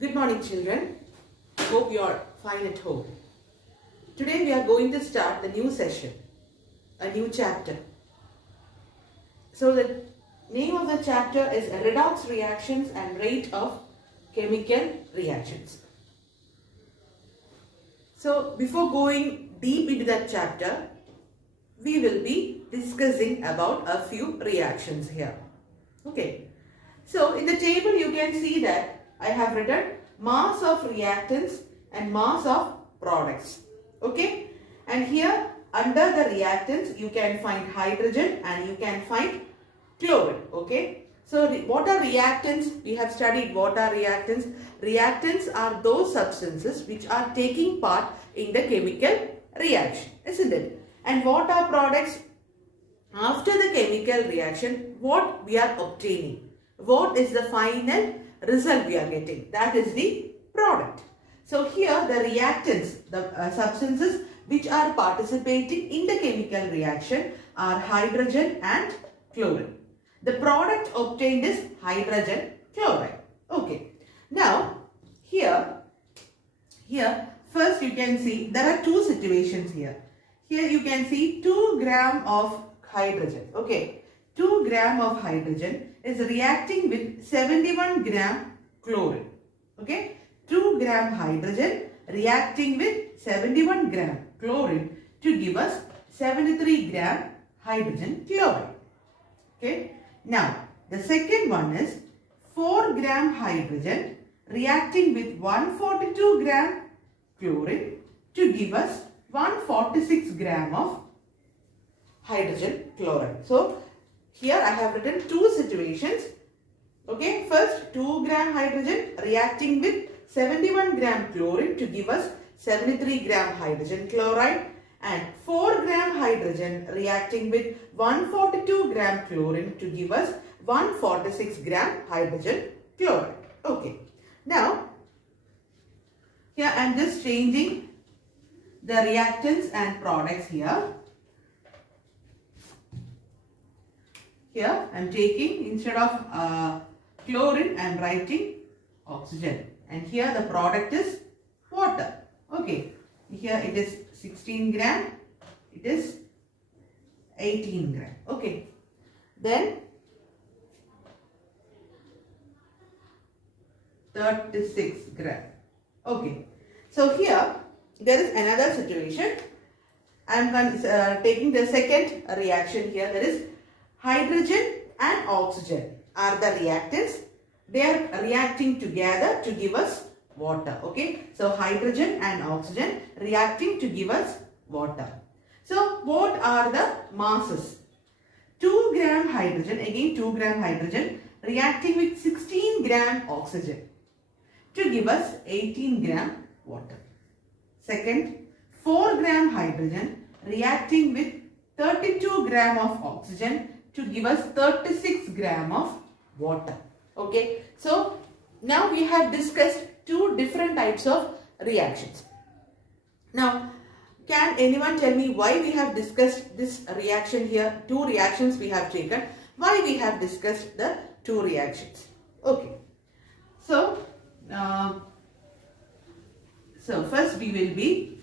Good morning, children. Hope you are fine at home. Today we are going to start the new session, a new chapter. So the name of the chapter is Redox Reactions and Rate of Chemical Reactions. So before going deep into that chapter, we will be discussing about a few reactions here. Okay. So in the table you can see that I have written mass of reactants and mass of products. Okay. And here under the reactants you can find hydrogen and you can find chlorine. Okay. So what are reactants? We have studied what are reactants. Reactants are those substances which are taking part in the chemical reaction, isn't it? And what are products? After the chemical reaction, what we are obtaining? What is the final result we are getting? That is the product. So here the reactants, the substances which are participating in the chemical reaction are hydrogen and chlorine. The product obtained is hydrogen chloride. Okay. Now here first you can see there are two situations here. Here you can see 2 gram of hydrogen. Okay. 2 gram of hydrogen is reacting with 71 gram chlorine. Okay. 2 gram hydrogen reacting with 71 gram chlorine to give us 73 gram hydrogen chloride. Okay. Now, the second one is 4 gram hydrogen reacting with 142 gram chlorine to give us 146 gram of hydrogen chloride. So, here I have written two situations. Okay, first 2 gram hydrogen reacting with 71 gram chlorine to give us 73 gram hydrogen chloride, and 4 gram hydrogen reacting with 142 gram chlorine to give us 146 gram hydrogen chloride. Okay, now here I am just changing the reactants and products here. Here I am taking, instead of chlorine I am writing oxygen, and here the product is water. Okay, here it is 16 gram, it is 18 gram. Okay, then 36 gram. Okay, so here there is another situation. I am taking the second reaction here, that is hydrogen and oxygen are the reactants. They are reacting together to give us water. Okay, so hydrogen and oxygen reacting to give us water. So what are the masses? 2 gram hydrogen, again 2 gram hydrogen reacting with 16 gram oxygen to give us 18 gram water. Second, 4 gram hydrogen reacting with 32 gram of oxygen to give us 36 gram of water. Okay, so now we have discussed two different types of reactions. Now, can anyone tell me why we have discussed this reaction here? Two reactions we have taken. Why we have discussed the two reactions? Okay, so first we will be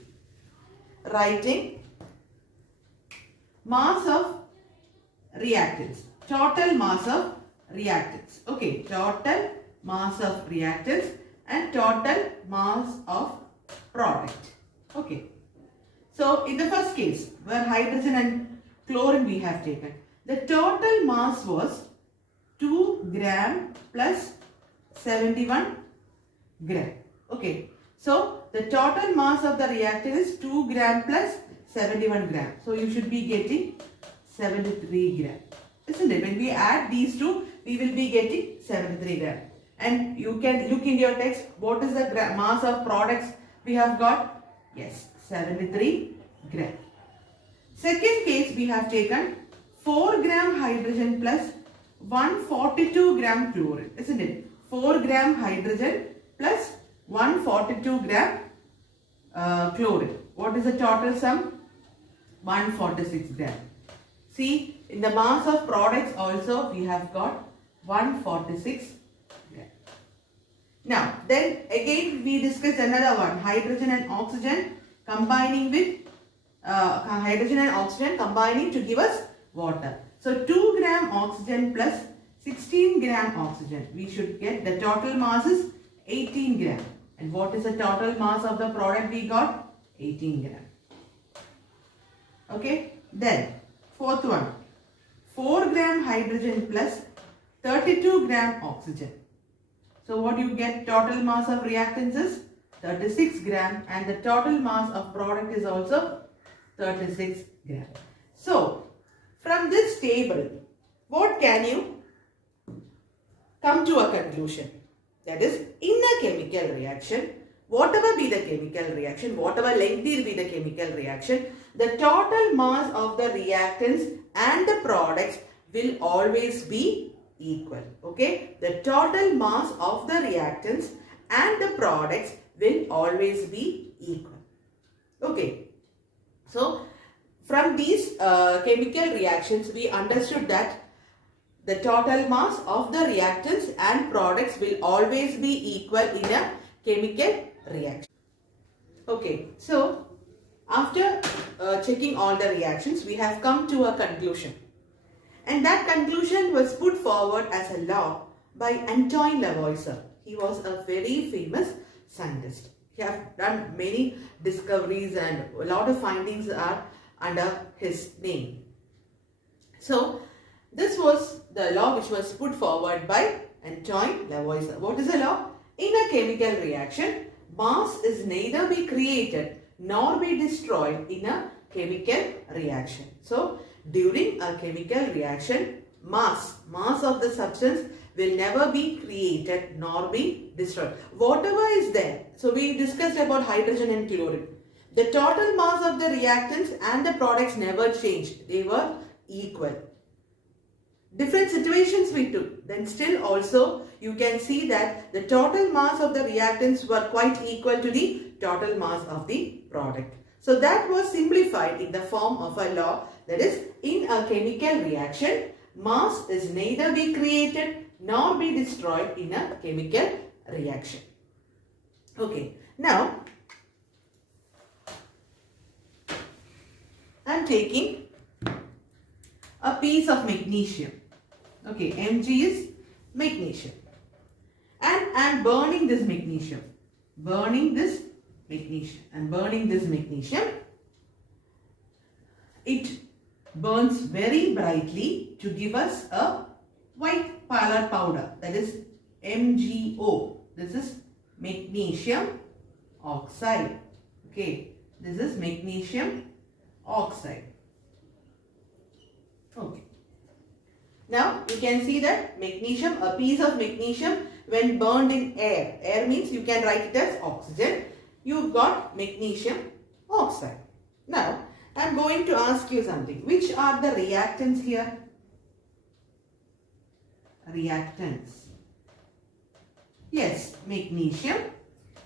writing mass of reactants, total mass of reactants. Okay, total mass of reactants and total mass of product. Okay, so in the first case where hydrogen and chlorine we have taken, the total mass was 2 gram plus 71 gram. Okay, so the total mass of the reactant is 2 gram plus 71 gram. So you should be getting 73 gram. Isn't it? When we add these two, we will be getting 73 gram. And you can look in your text, what is the mass of products we have got? Yes, 73 gram. Second case we have taken 4 gram hydrogen plus 142 gram chlorine. Isn't it? 4 gram hydrogen plus 142 gram chlorine. What is the total sum? 146 gram. See, in the mass of products also we have got 146 gram. Now, then again we discussed another one, hydrogen and oxygen combining with hydrogen and oxygen combining to give us water. So 2 gram oxygen plus 16 gram oxygen. We should get the total mass is 18 gram. And what is the total mass of the product we got? 18 gram. Okay. Then fourth one, 4 gram hydrogen plus 32 gram oxygen. So what you get, total mass of reactants is 36 gram and the total mass of product is also 36 gram. So from this table, what can you come to a conclusion? That is, in a chemical reaction, whatever be the chemical reaction, whatever lengthy be the chemical reaction, the total mass of the reactants and the products will always be equal. Okay, the total mass of the reactants and the products will always be equal. Okay, so from these chemical reactions, we understood that the total mass of the reactants and products will always be equal in a chemical reaction. Okay, so after checking all the reactions, we have come to a conclusion. And that conclusion was put forward as a law by Antoine Lavoisier. He was a very famous scientist. He has done many discoveries and a lot of findings are under his name. So, this was the law which was put forward by Antoine Lavoisier. What is the law? In a chemical reaction, mass is neither be created nor be destroyed in a chemical reaction. So, during a chemical reaction, mass of the substance will never be created nor be destroyed. Whatever is there, so we discussed about hydrogen and chlorine. The total mass of the reactants and the products never changed. They were equal. Different situations we took. Then still also you can see that the total mass of the reactants were quite equal to the total mass of the product. So that was simplified in the form of a law, that is, in a chemical reaction, mass is neither be created nor be destroyed in a chemical reaction. Okay, now I am taking a piece of magnesium. Okay, Mg is magnesium. And I am burning this magnesium. Burning this magnesium. It burns very brightly to give us a white pallor powder, that is MgO. This is magnesium oxide. Okay, this is magnesium oxide. Okay. Now you can see that magnesium, a piece of magnesium when burned in air. Air means you can write it as oxygen. You've got magnesium oxide. Now I am going to ask you something. Which are the reactants here? Reactants. Yes, magnesium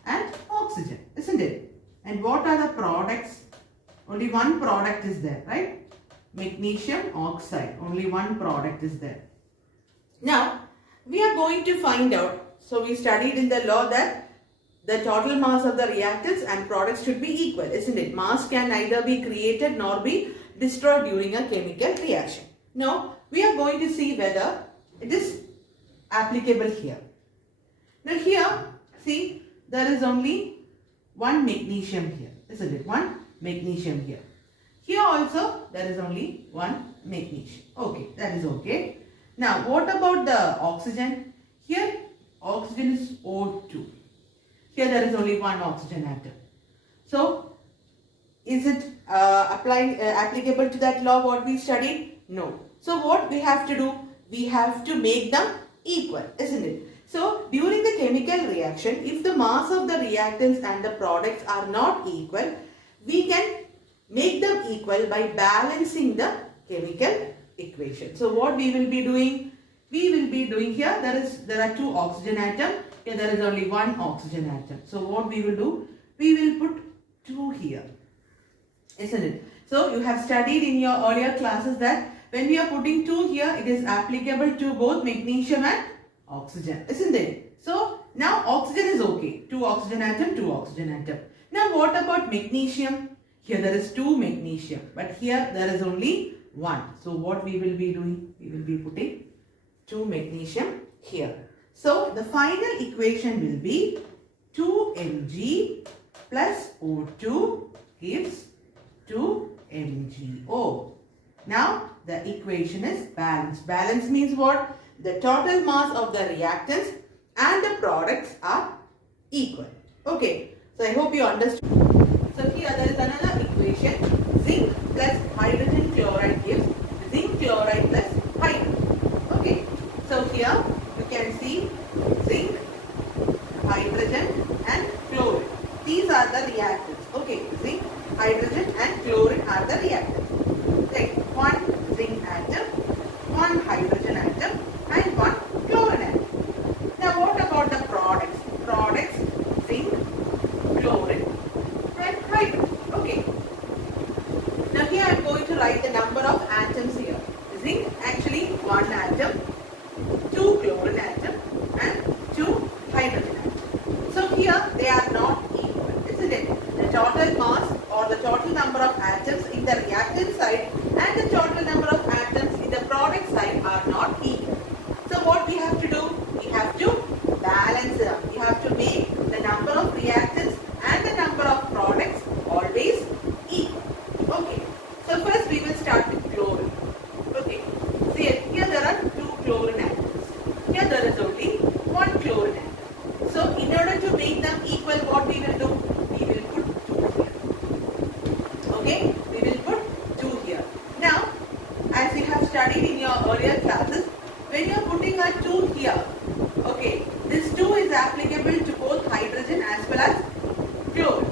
and oxygen, isn't it? And what are the products? Only one product is there, right? Magnesium oxide. Only one product is there. Now, we are going to find out. So, we studied in the law that the total mass of the reactants and products should be equal, isn't it? Mass can neither be created nor be destroyed during a chemical reaction. Now, we are going to see whether it is applicable here. Now, here, see, there is only one magnesium here, isn't it? One magnesium here. Here also, there is only one magnesium. Okay, that is okay. Now, what about the oxygen? Here, oxygen is O2. Here, there is only one oxygen atom. So, is it applicable to that law what we studied? No. So, what we have to do? We have to make them equal, isn't it? So, during the chemical reaction, if the mass of the reactants and the products are not equal, we can make them equal by balancing the chemical equation. So, what we will be doing? We will be doing here, there are two oxygen atoms. Here there is only one oxygen atom. So, what we will do? We will put 2 here, isn't it? So, you have studied in your earlier classes that when we are putting 2 here, it is applicable to both magnesium and oxygen, isn't it? So now oxygen is okay. 2 oxygen atom, 2 oxygen atom. Now what about magnesium? Here there is 2 magnesium, but here there is only 1. So what we will be doing? We will be putting 2 magnesium here. So the final equation will be 2Mg plus O2 gives 2MgO. Now the equation is balanced. Balance means what? The total mass of the reactants and the products are equal. Okay, so I hope you understood. So here there is another equation. Zinc plus hydrogen chloride gives zinc chloride plus hydrogen. Okay, so here you can see zinc, hydrogen and chlorine. These are the reactants. Okay, zinc, hydrogen and chlorine are the reactants. Like one zinc atom, one hydrogen atom and one chlorine atom. Now what about the products? Products, zinc, chlorine and hydrogen. Okay. Now here I am going to write the number of atoms here. Zinc actually 1 atom, 2 chlorine atom and 2 hydrogen atom. So here they are not equal, isn't it? The total mass or the total number of atoms in the reactant side and the total number of atoms in the product side are not equal. So what we have to do? We have to balance it up. We have to make the number of reactants and the number of products always equal. Okay. So first we will start with chlorine. Okay. See here there are 2 chlorine atoms. Here there is only 1 chlorine atom. So in order to make them equal, what we will do? We will put 2 here. Okay. We will put 2 here. Now, as you have studied in your earlier classes, when you are putting a 2 here, okay, this 2 is applicable to both hydrogen as well as chlorine.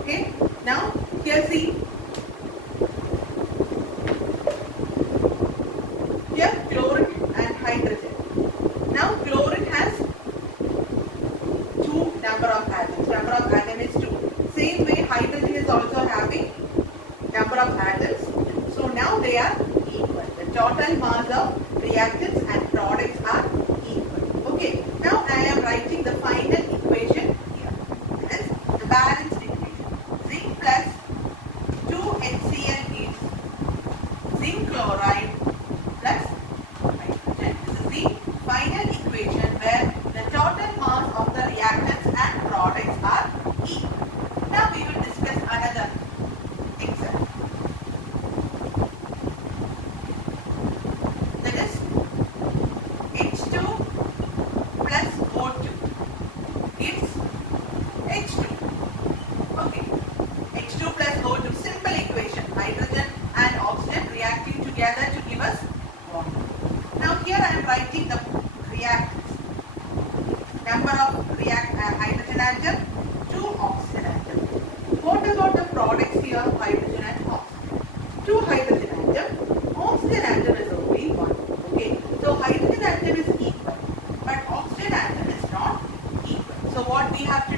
Okay. Now, here see. Here chlorine and hydrogen. Now chlorine has 2 number of atoms. Number of atom is 2. Same way hydrogen is also having number of atoms. So now they are equal. The total mass of reactants and products are equal. Okay. Now I am writing the final equation here. That is the balanced equation. Zinc plus 2HCl gives zinc chloride plus hydrogen. This is the final equation where the total mass of the reactants and products are equal. Now we will discuss another example. That is H2 plus O2 gives H2. Okay. H2 plus O2, simple equation. Hydrogen and oxygen reacting together to give us water. Now here I am writing the reactants. Number of hydrogen atom, 2 oxygen atom. What about the products here? Hydrogen and oxygen. 2 hydrogen atom, oxygen atom is only 1. Okay, so hydrogen atom is equal, but oxygen atom is not equal. So what we have to